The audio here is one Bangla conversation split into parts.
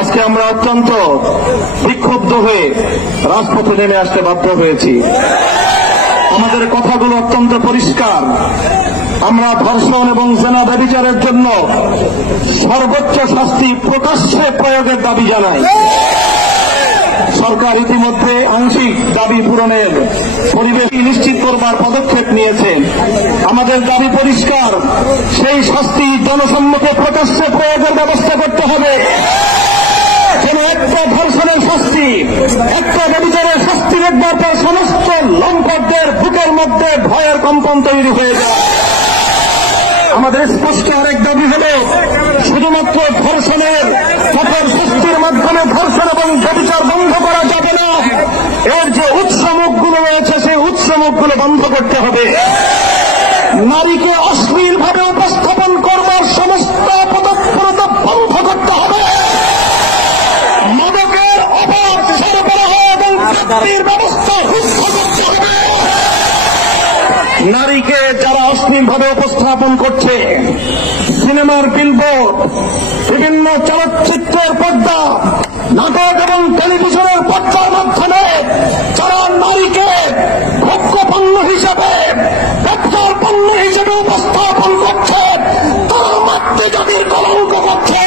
আজকে আমরা অত্যন্ত বিক্ষুব্ধ হয়ে রাজপথে নেমে আসতে বাধ্য হয়েছি। আমাদের কথাগুলো অত্যন্ত পরিষ্কার। আমরা ধর্ষণ এবং জেনা ব্যভিচারের জন্য সর্বোচ্চ শাস্তি প্রকাশ্যে প্রয়োগের দাবি জানাই। সরকার ইতিমধ্যে আংশিক দাবি পূরণের পরিবেশ নিশ্চিত করবার পদক্ষেপ নিয়েছে। আমাদের দাবি পরিষ্কার, সেই শাস্তি জনসম্মুখে প্রকাশ্যে প্রয়োগের ব্যবস্থা করতে হবে। যেন একটা ধর্ষণের শাস্তি, একটা ব্যভিচারের শাস্তি দেখবার পর সমস্ত লম্পটদের বুকের মধ্যে ভয়ের কম্পন তৈরি হয়ে যায়। আমাদের স্পষ্ট আরেক দাবি হল, শুধুমাত্র ধর্ষণের কঠোর শাস্তির মাধ্যমে ধর্ষণ এবং ব্যভিচার বন্ধ করা যাবে না। এর যে উৎসমুখগুলো রয়েছে সেই উৎসমুখগুলো বন্ধ করতে হবে। নারীকে অশ্লীলভাবে উপস্থাপন করবার সমস্ত পদক্ষেপ বন্ধ করতে হবে। মাদকের অবাধ সরবরাহ এবং চাকরির ব্যবস্থা রুদ্ধ করতে হবে। নারীকে যারা অশ্লীলভাবে উপস্থাপন করছে, সিনেমার বিলবোর্ড, বিভিন্ন চলচ্চিত্রের পর্দা, নাটক এবং টেলিভিশনের পর্দার মাধ্যমে যারা নারীকে ভোগ্য পণ্য হিসেবে, ব্যবসার পণ্য হিসেবে উপস্থাপন করছে, তারা মাতৃজাতির কলঙ্ক করছে।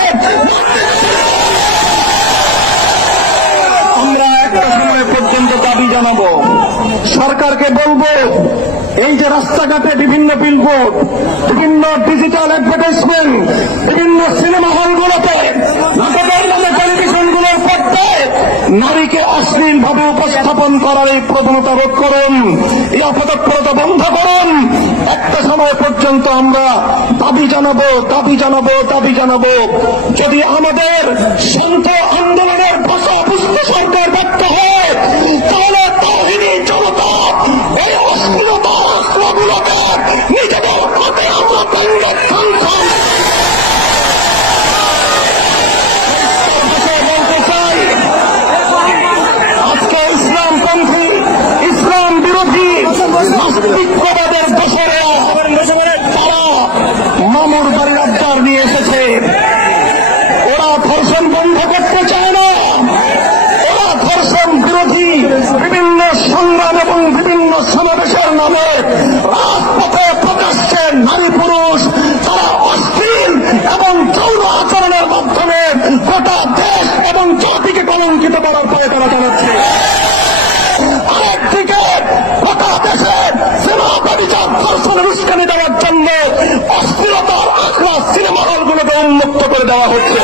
আমরা একটা সময় পর্যন্ত দাবি জানাবো, সরকারকে বলবো, এই যে রাস্তাঘাটে বিভিন্ন বিলবোর্ড, বিভিন্ন ডিজিটাল অ্যাডভার্টাইজমেন্ট, বিভিন্ন সিনেমা হলগুলোতে, নাটকের নামে টেলিভিশনগুলোর পর্দায় নারীকে অশ্লীলভাবে উপস্থাপন করার এই প্রবণতা রোধ করুন, এই অপতৎপরতা বন্ধ করুন। একটা সময় পর্যন্ত আমরা দাবি জানাবো, দাবি জানাবো, দাবি জানাবো। যদি আমাদের শান্ত আন্দোলনের ভাষা বুঝতে সরকার ব্যর্থ হয়, তাহলে তাওহীদি জনতা এই অশ্লীলতা রাষ্ট্রগুলোকে নিজেদের হাতে আমরা ভেঙে খান। বলতে চাই, আজকে ইসলামপন্থী, ইসলাম বিরোধী নাস্তিকবাদের দোষরেরা তারা মামুর বাড়ির আবদার নিয়ে এসেছে। ওরা ধর্ষণ বন্ধ করতে চায় না। ওরা ধর্ষণ বিরোধী বিভিন্ন সংগ্রাম এবং বিভিন্ন সমাবেশের নামে রাজপথে প্রকাশ্যে নারী পুরুষ তারা অশ্লীল এবং যৌন আচরণের মাধ্যমে গোটা দেশ এবং জাতিকে কলঙ্কিত করার পরে তারা চালাচ্ছে। আরেকদিকে গোটা দেশে সিনেমা ব্যভিচার ধর্ষণের উস্কানি দেওয়ার জন্য অশ্লীলতার আখড়া সিনেমা হলগুলোকে উন্মুক্ত করে দেওয়া হচ্ছে।